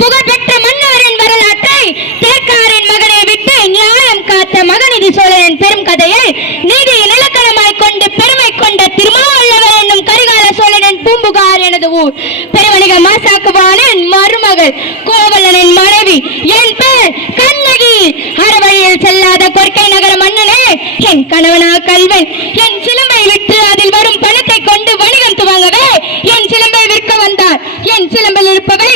புகழ்பெற்ற மன்னரின் வரலாற்றை தேக்காரின் மகனை விட்டு நியாயம் காத்த மகநிதி சோழரின் பெரும் கதையை நீதி நிலக்கணமாய் கொண்டு பெருமை கொண்ட திருமாவளவன் என்னும் கரிகால சோழனின் பூம்புகார் எனது ஊர். பெருவணிக மாசாக்குவானின் மருமகள் கோவலனின் மனைவி என் பேர் கண்ணகி. அறவழியில் செல்லாத கொற்கை நகர மன்னனே என் கணவனா கல்வன். என் சிலம்பை விட்டு அதில் வரும் பணத்தை கொண்டு வணிகம் துவங்கவே என் சிலம்பை விற்க வந்தார். என் சிலம்பில் இருப்பவை